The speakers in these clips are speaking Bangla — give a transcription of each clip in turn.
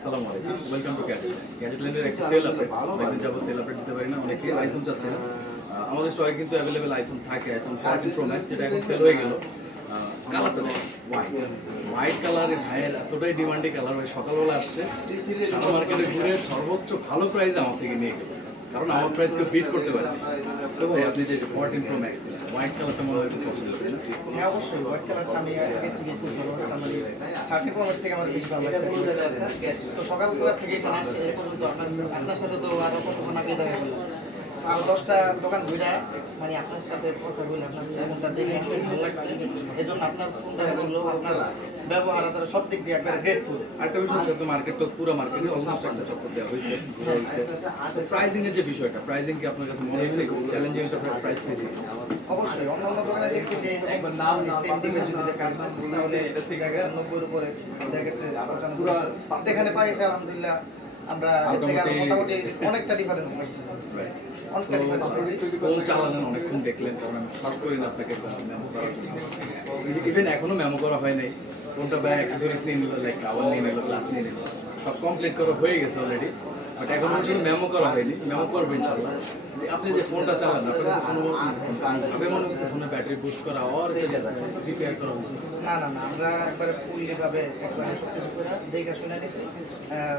আসসালামু আলাইকুম, ওয়েলকাম টু গ্যাজেটল্যান্ডের একটা সেল আপডেট। অনেকদিন যাবো সেল আপডেট দিতে পারি না, অনেকে আইফোন চাচ্ছেন। আমাদের স্টকে কিন্তু অ্যাভেলেবেল আইফোন থাকে, আইফোন 14 প্রো ম্যাক্স, যেটা এখন সেল হয়ে গেল। কালারটা দেখেন, হোয়াইট কালার, ভাইয়ের এতটাই ডিমান্ডি কালার, ভাই সকালবেলা আসছে, সারা মার্কেটে ঘুরে সর্বোচ্চ ভালো প্রাইসে আমার থেকে নিয়ে গেল, কারণ আমার প্রাইস কেউ বিট করতে পারে। ভাই আপনি যে 14 প্রো ম্যাক্স হোয়াইট কালারটা মনে হয় খুব পছন্দ করেন। হ্যাঁ, অবশ্যই হোয়াইট কালারটা আমি আগে থেকে খুব ভালোবাসতাম। মানে 30 প্রো ম্যাক্স থেকে আমার বেশি ভালো লাগছে। তো সকালবেলা থেকে এখানে আসে এ পর্যন্ত আপনার সাথে তো আরো কতক্ষণ আগে দেখা গেল, আরো 10টা দোকান ঘুরে মানে আপনার সাথে কথা বলে আপনার ফোনটা দেখে আমার ভালো লাগছে। এই জন্য আপনার ফোনটা বললো আপনার ব্যবহার আছে সব দিক দিয়ে একবারে গ্রেটফুল। আরেকটা বিষয় হচ্ছে, তো মার্কেট তো পুরো মার্কেটে অলমোস্ট একটা চক্কর দেওয়া হয়েছে। প্রাইসিং এর যে বিষয়টা, প্রাইসিং কি আপনার কাছে মনে হয় খুব চ্যালেঞ্জিং একটা প্রাইস পেয়েছি? অবশ্যই অন্যান্য দোকানে দেখছি যে একবার নাম সেম ডিভাইস যদি দেখান তাহলে দেখা গেছে 90-এর উপরে, দেখা গেছে 95। যেখানে পাইছে আলহামদুলিল্লাহ আমরা এর থেকে আরো মোটামুটি অনেকটা ডিফারেন্স পাইছি। অনেকটা ডিফারেন্স পাইছি। ফোন চালালেন, অনেকক্ষণ দেখলেন, কারণ আমি সার্চ করি না আপনাকে মেমো করার জন্য। ইভেন এখনো মেমো করা হয় নাই। ফোনটা বা অ্যাক্সেসরিজ নিয়ে নিল, লাইক কাভার নিয়ে নিল, গ্লাস নিয়ে নিল, সব কমপ্লিট করা হয়ে গেছে অলরেডি, বাট এখন পর্যন্ত মেমো করা হয়নি। মেমো করবো ইনশাল্লাহ। আপনি যে ফোনটা চালান, আপনার কাছে কোনো ভাবে মনে হচ্ছে ফোনের ব্যাটারি বুস্ট করা আর রিপেয়ার করা হচ্ছে? না না না, আমরা একবারে ফুললি ভাবে একবারে সবকিছু করে দেখে শুনে নিছি।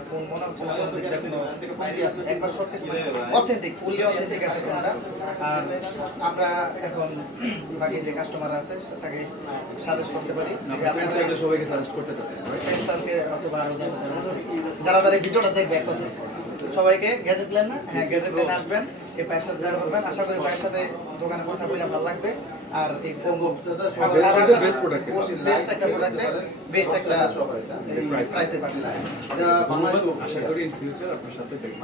ফোন মনে হচ্ছে না একবার সবকিছু অথেন্টিক, ফুললি অথেন্টিক আছে ফোনটা। আর আমরা এখন বাকি যে কাস্টমার আছে তাকে সাজেস্ট করতে পারি যে আপনারা সবাইকে সাজেস্ট করতে চাচ্ছেন ফ্রেন্ডসার্কেল অথবা আরো যারা যারা এই ভিডিওটা দেখবে এক কথা সবাইকে গ্যাজেটল্যান্ড না, হ্যাঁ গ্যাজেটল্যান্ড আসবেন, এই ভাইয়ের সাথে দেখা করবেন। আশা করি ভাইয়ের সাথে দোকানে কথা বলে ভালো লাগবে। আর এই ফোন বেস্ট একটা প্রোডাক্টে বেস্ট একটা প্রাইসে পাবেন। আশা করি ইন ফিউচার আপনার সাথে দেখব।